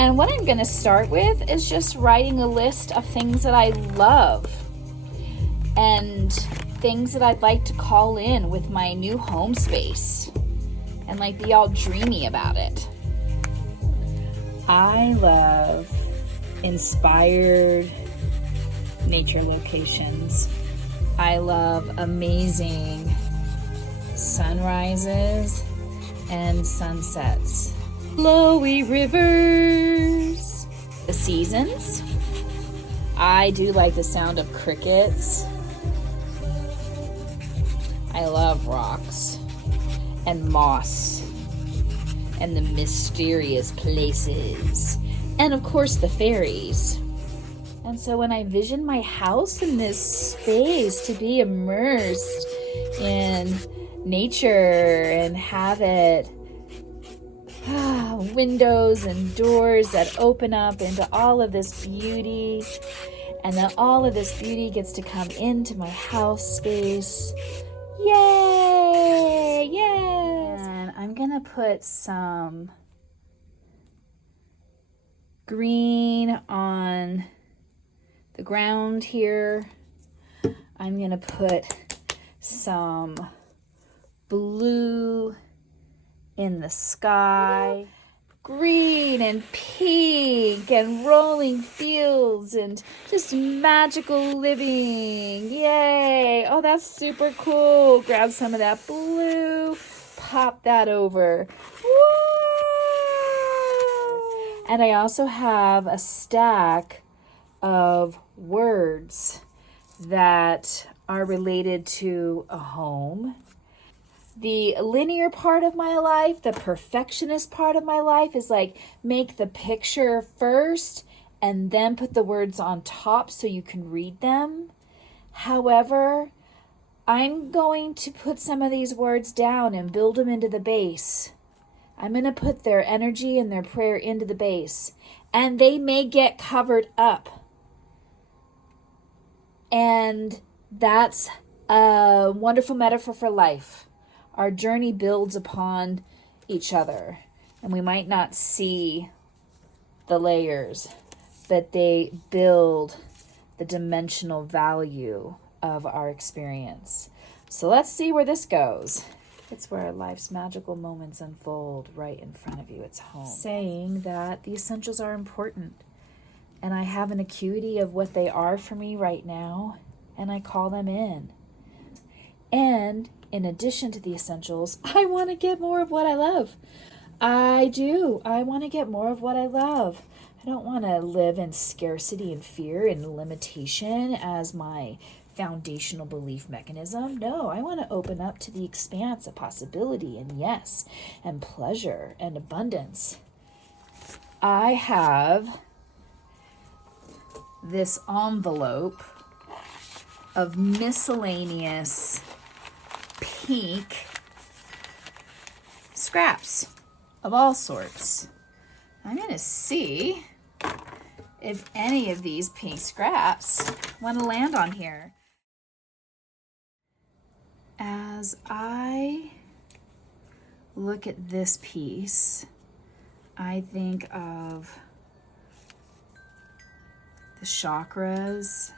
And what I'm gonna start with is just writing a list of things that I love and things that I'd like to call in with my new home space and like be all dreamy about it. I love inspired nature locations. I love amazing sunrises and sunsets. Flowy rivers. The seasons. I do like the sound of crickets. I love rocks and moss and the mysterious places. And of course the fairies. And so when I vision my house in this space to be immersed in nature and have it windows and doors that open up into all of this beauty, and then all of this beauty gets to come into my house space. Yay! Yes! And I'm gonna put some green on the ground here. I'm gonna put some blue in the sky, green and pink and rolling fields and just magical living. Yay! Oh, that's super cool. Grab some of that blue, pop that over. Woo! And I also have a stack of words that are related to a home. The linear part of my life, the perfectionist part of my life is like make the picture first and then put the words on top so you can read them. However, I'm going to put some of these words down and build them into the base. I'm going to put their energy and their prayer into the base, and they may get covered up. And that's a wonderful metaphor for life. Our journey builds upon each other, and we might not see the layers, but they build the dimensional value of our experience. So let's see where this goes. It's where life's magical moments unfold right in front of you. It's home. Saying that the essentials are important, and I have an acuity of what they are for me right now, and I call them in. And in addition to the essentials, I want to get more of what I love. I do. I want to get more of what I love. I don't want to live in scarcity and fear and limitation as my foundational belief mechanism. No, I want to open up to the expanse of possibility and yes, and pleasure and abundance. I have this envelope of miscellaneous pink scraps of all sorts. I'm going to see if any of these pink scraps want to land on here. As I look at this piece, I think of the chakras,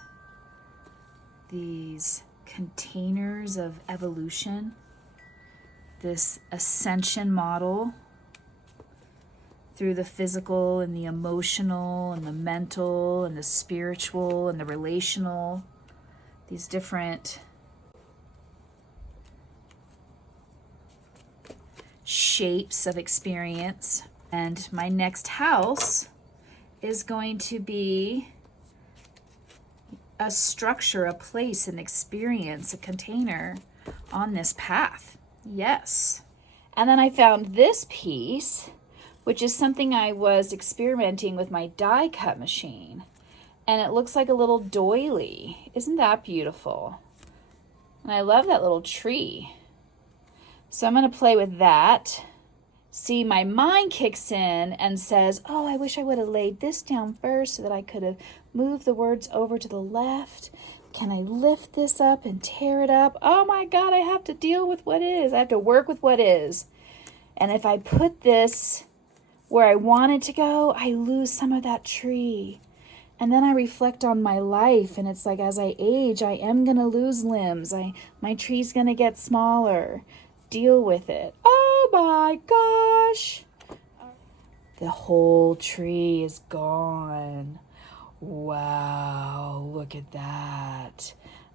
these containers of evolution, this ascension model through the physical and the emotional and the mental and the spiritual and the relational, these different shapes of experience. And my next house is going to be a structure, a place, an experience, a container on this path. Yes. And then I found this piece, which is something I was experimenting with my die cut machine. And it looks like a little doily. Isn't that beautiful? And I love that little tree. So I'm going to play with that. See, my mind kicks in and says, oh, I wish I would have laid this down first so that I could have moved the words over to the left. Can I lift this up and tear it up? Oh my God, I have to deal with what is. I have to work with what is. And if I put this where I want it to go, I lose some of that tree. And then I reflect on my life, and it's like, as I age, I am going to lose limbs. My tree's going to get smaller. Deal with it. Oh my gosh. The whole tree is gone. Wow, look at that.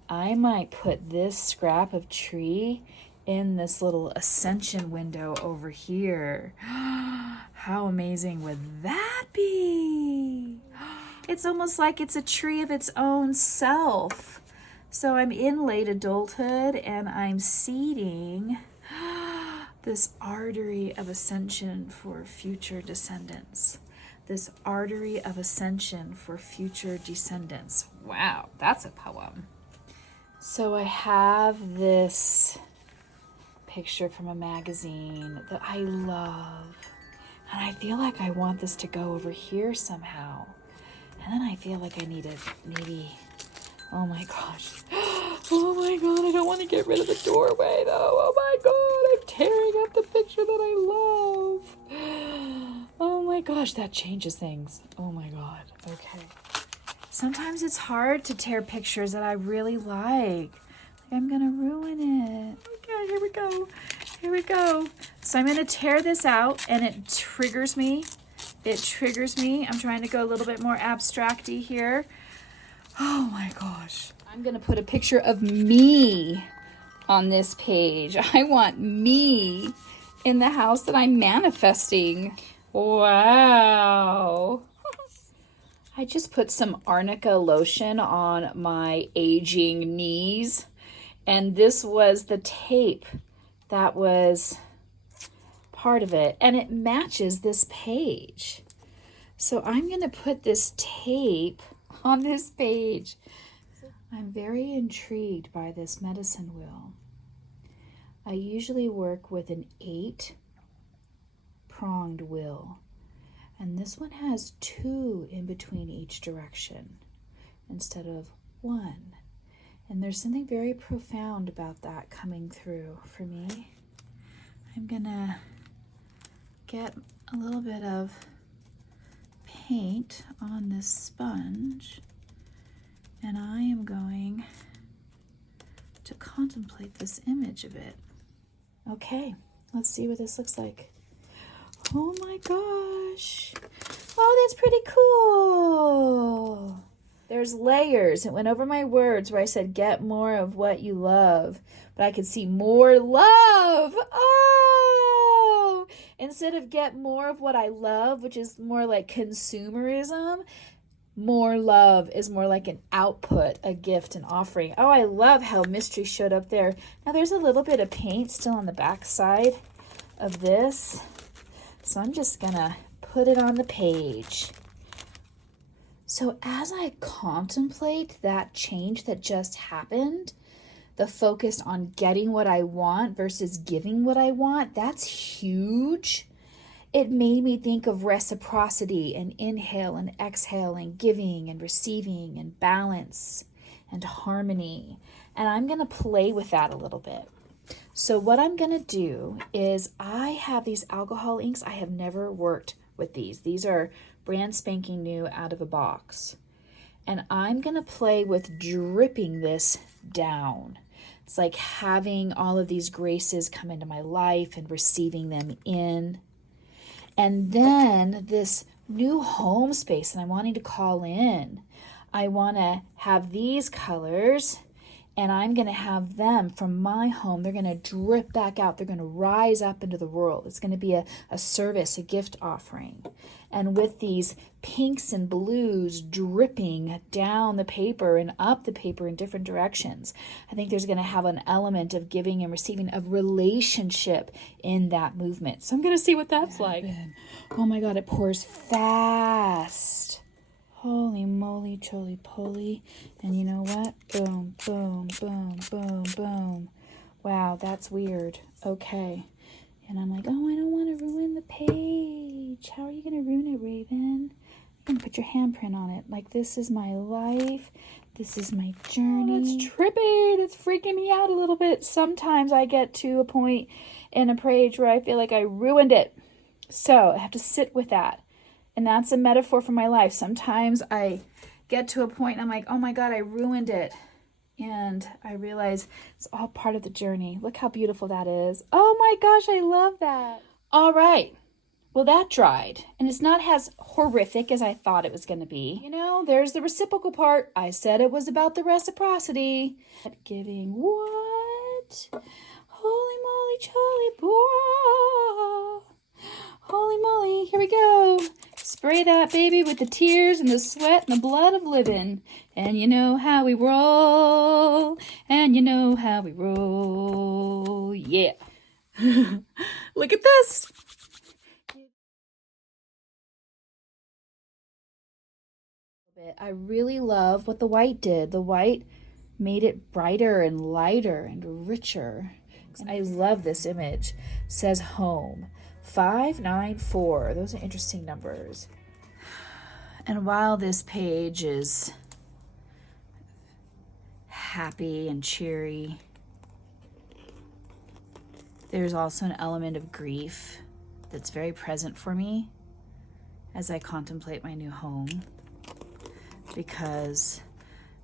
I might put this scrap of tree in this little ascension window over here. How amazing would that be? It's almost like it's a tree of its own self. So I'm in late adulthood and I'm seeding this artery of ascension for future descendants. This artery of ascension for future descendants. Wow, that's a poem. So I have this picture from a magazine that I love. And I feel like I want this to go over here somehow. And then I feel like I need to maybe, oh my gosh. Oh my God, I don't want to get rid of the doorway though. Oh my God, I'm tearing up the picture that I love. Oh my gosh, that changes things. Oh my God, okay. Sometimes it's hard to tear pictures that I really like. I'm gonna ruin it. Okay, here we go. Here we go. So I'm gonna tear this out and it triggers me. It triggers me. I'm trying to go a little bit more abstract-y here. Oh my gosh. I'm gonna put a picture of me on this page. I want me in the house that I'm manifesting. Wow. I just put some arnica lotion on my aging knees, and this was the tape that was part of it, and it matches this page. So I'm going to put this tape on this page. I'm very intrigued by this medicine wheel. I usually work with an 8-pronged wheel. And this one has 2 in between each direction instead of 1. And there's something very profound about that coming through for me. I'm gonna get a little bit of paint on this sponge, and I am going to contemplate this image a bit. Okay, let's see what this looks like. Oh my gosh. Oh, that's pretty cool. There's layers. It went over my words where I said, get more of what you love. But I could see more love. Oh! Instead of get more of what I love, which is more like consumerism, more love is more like an output, a gift, an offering. Oh, I love how mystery showed up there. Now there's a little bit of paint still on the back side of this. So I'm just gonna put it on the page. So as I contemplate that change that just happened, the focus on getting what I want versus giving what I want, that's huge. It made me think of reciprocity and inhale and exhale and giving and receiving and balance and harmony. And I'm gonna play with that a little bit. So what I'm going to do is I have these alcohol inks. I have never worked with these. These are brand spanking new out of a box. And I'm going to play with dripping this down. It's like having all of these graces come into my life and receiving them in. And then this new home space that I'm wanting to call in, I want to have these colors, and I'm going to have them from my home. They're going to drip back out. They're going to rise up into the world. It's going to be a service, a gift offering. And with these pinks and blues dripping down the paper and up the paper in different directions, I think there's going to have an element of giving and receiving, of relationship in that movement. So I'm going to see what that's like. Oh my God, it pours fast. Holy moly, choly poly. And you know what? Boom, boom, boom, boom, boom. Wow, that's weird. Okay. And I'm like, oh, I don't want to ruin the page. How are you going to ruin it, Raven? You're going to put your handprint on it. Like, this is my life. This is my journey. Oh, that's trippy. That's freaking me out a little bit. Sometimes I get to a point in a page where I feel like I ruined it. So I have to sit with that. And that's a metaphor for my life. Sometimes I get to a point and I'm like, oh my God, I ruined it. And I realize it's all part of the journey. Look how beautiful that is. Oh my gosh, I love that. All right. Well, that dried, and it's not as horrific as I thought it was going to be. You know, there's the reciprocal part. I said it was about the reciprocity. Giving what? Holy moly, Charlie boy. Holy moly, here we go. Spray that baby with the tears and the sweat and the blood of living. And you know how we roll. And you know how we roll. Yeah. Look at this. I really love what the white did. The white made it brighter and lighter and richer. I love this image. It says home. 594. Those are interesting numbers. And while this page is happy and cheery, there's also an element of grief that's very present for me as I contemplate my new home, because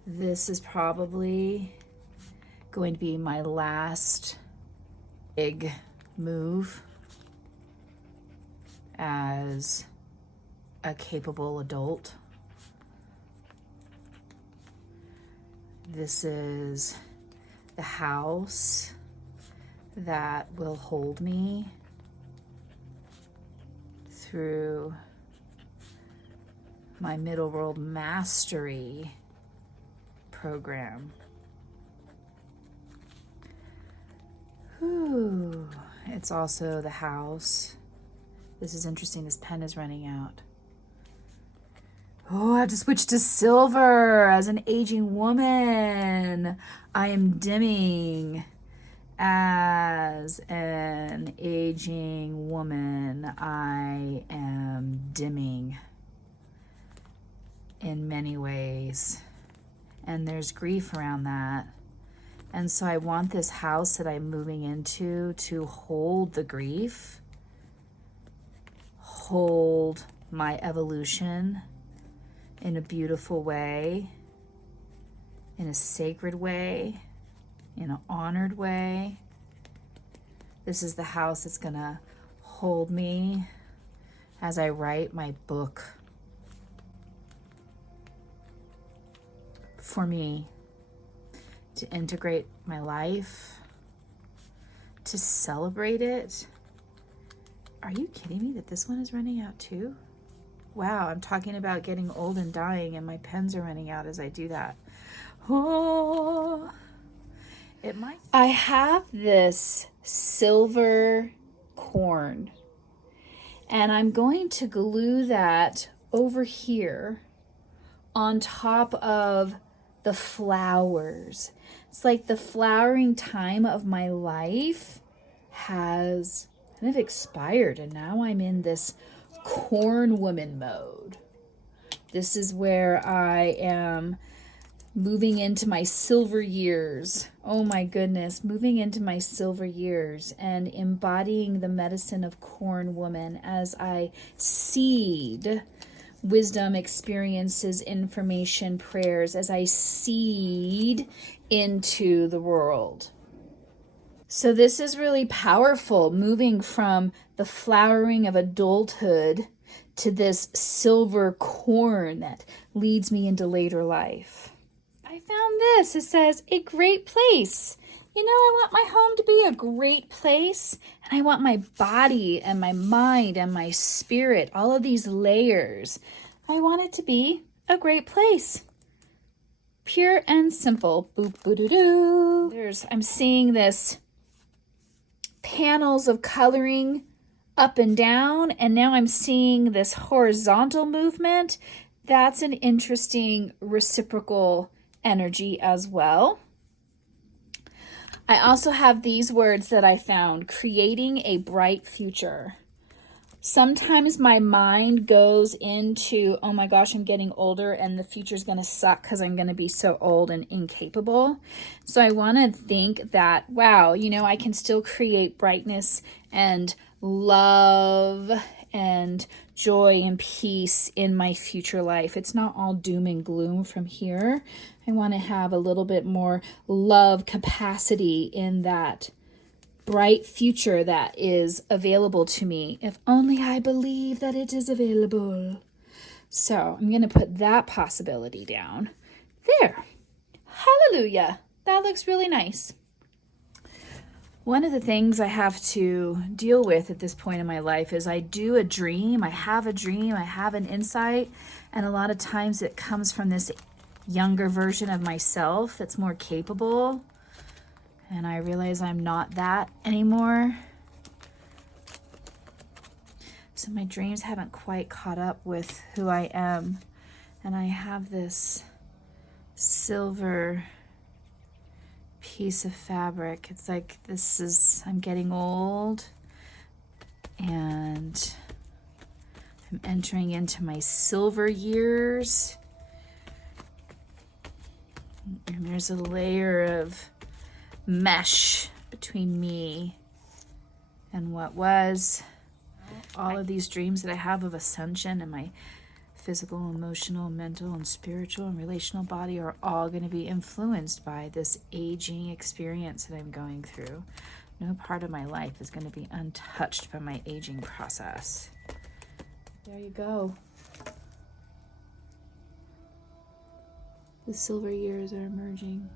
this is probably going to be my last big move as a capable adult. This is the house that will hold me through my Middle World Mastery program. Whew. It's also the house. This is interesting. This pen is running out. Oh, I have to switch to silver as an aging woman. I am dimming as an aging woman. I am dimming in many ways. And there's grief around that. And so I want this house that I'm moving into to hold the grief, hold my evolution in a beautiful way, in a sacred way, in an honored way. This is the house that's gonna hold me as I write my book. For me, to integrate my life, to celebrate it. Are you kidding me that this one is running out too? Wow, I'm talking about getting old and dying, and my pens are running out as I do that. Oh, it might. I have this silver corn, and I'm going to glue that over here on top of the flowers. It's like the flowering time of my life has kind of expired, and now I'm in this corn woman mode. This is where I am moving into my silver years. Oh my goodness, moving into my silver years and embodying the medicine of corn woman as I seed wisdom, experiences, information, prayers, as I seed into the world. So this is really powerful, moving from the flowering of adulthood to this silver corn that leads me into later life. I found this. It says, a great place. You know, I want my home to be a great place, and I want my body and my mind and my spirit, all of these layers, I want it to be a great place. Pure and simple. Boop, boo-doo-doo. I'm seeing this panels of coloring up and down, and now I'm seeing this horizontal movement. That's an interesting reciprocal energy as well. I also have these words that I found: creating a bright future. Sometimes my mind goes into, oh my gosh, I'm getting older and the future's going to suck because I'm going to be so old and incapable. So I want to think that, wow, you know, I can still create brightness and love and joy and peace in my future life. It's not all doom and gloom from here. I want to have a little bit more love capacity in that bright future that is available to me, if only I believe that it is available. So I'm going to put that possibility down there. Hallelujah. That looks really nice. One of the things I have to deal with at this point in my life is I do a dream, I have an insight, and a lot of times it comes from this younger version of myself that's more capable, and I realize I'm not that anymore. So my dreams haven't quite caught up with who I am, and I have this silver piece of fabric. It's like I'm getting old and I'm entering into my silver years. And there's a layer of mesh between me and what was. All of these dreams that I have of ascension and my physical, emotional, mental, and spiritual and relational body are all going to be influenced by this aging experience that I'm going through. No part of my life is going to be untouched by my aging process. There you go. The silver years are emerging.